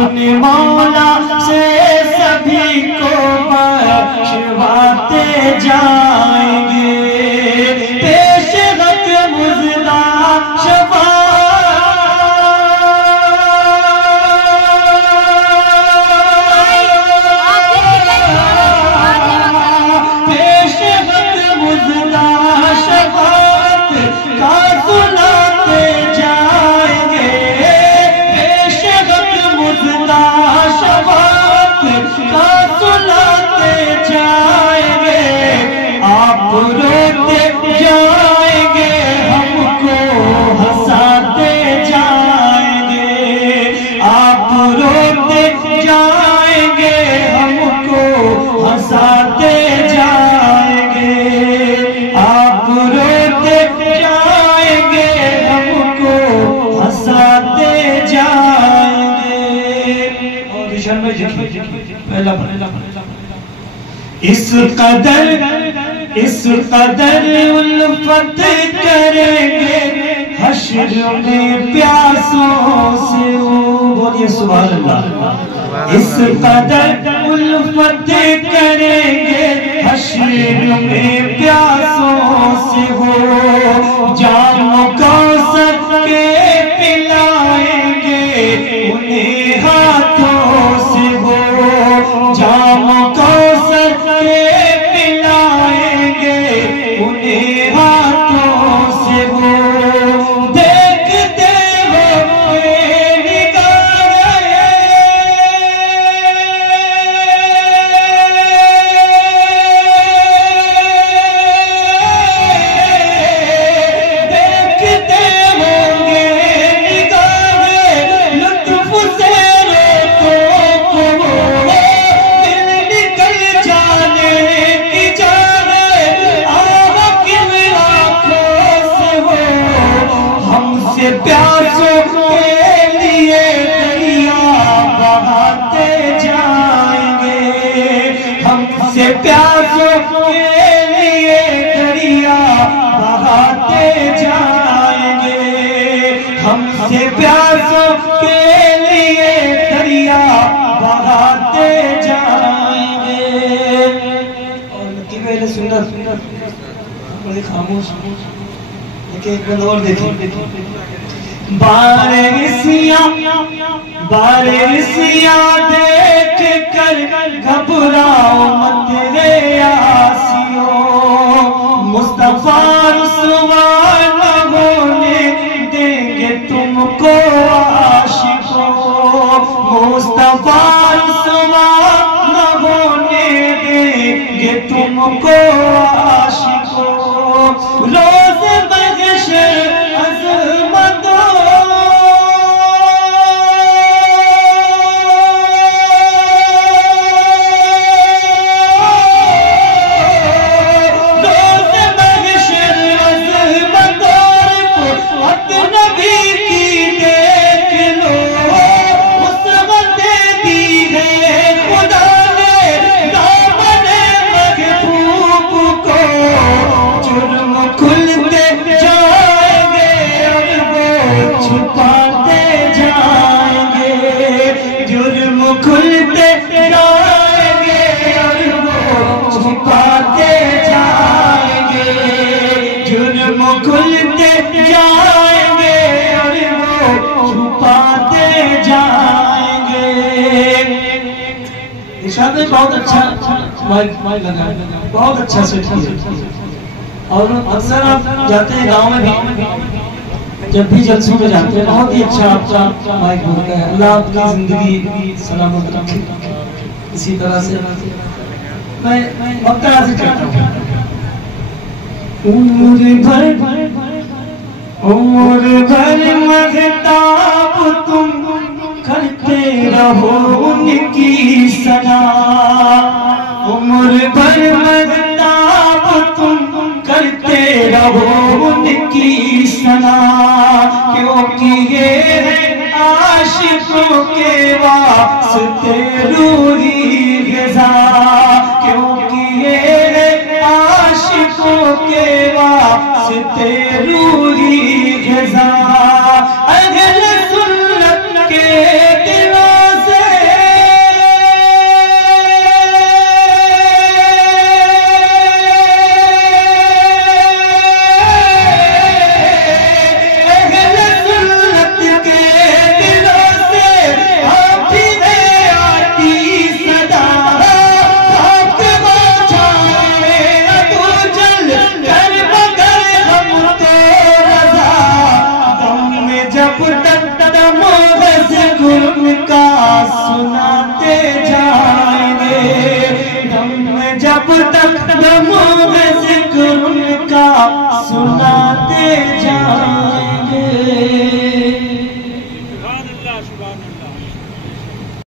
अपने मौला से सभी को बख्शवाते जाएंगे। पेश रख मुज़दा इस कदर उल्फत करेंगे हश्र में प्यासों से। बोलिए सुभान अल्लाह। इस कदर उल्फत करेंगे हश्र में प्यासों से हो। जानो कौसर के पिलाएंगे उन्हें हाथों से हो। जानो कौसर के उन्हें हाथों से वो देखते हो निगाहें। देखते होंगे निगाहें लुत्फ से रोको दिल निकल जाने की जाने हमसे प्यासों के लिए दरिया बहाते जाएंगे। हमसे प्यासों के लिए दरिया बहाते जाएंगे। हमसे प्यासों के लिए दरिया बहाते जाएंगे। और लतीफ़े मेरे सुंदर बड़े खामोश एक बंद और देखो। बारिशियां देख कर घबराओ मत रे आसियो। मुस्तफा रुसवा न होने देंगे तुमको आशिकों। मुस्तफा रुसवा न होने देंगे तुमको आशिकों। रोज खुलते जाएंगे और वो छुपाते जाएंगे। इरशाद में बहुत अच्छा माइक लगा, बहुत अच्छा सेट किया। और अक्सर आप जाते हैं गांव में भी, जब भी जलसों में जाते हैं, बहुत ही अच्छा आपका माइक होता है। अल्लाह आपकी जिंदगी सलामत रखे। इसी तरह से मैं मक्का से कहता हूँ, उम्र भर महताब तुम करते रहो उनकी सना। उम्र भर महताब तुम करते रहो उनकी सना। क्योंकि ये है आशिकों के वास्ते रूही ग़िज़ा। क्योंकि ये है आशिकों के वास्ते रूही ग़िज़ा। अहले सुन्नत के दिलों से तक दमों में जिक्र उनका सुनाते जाए।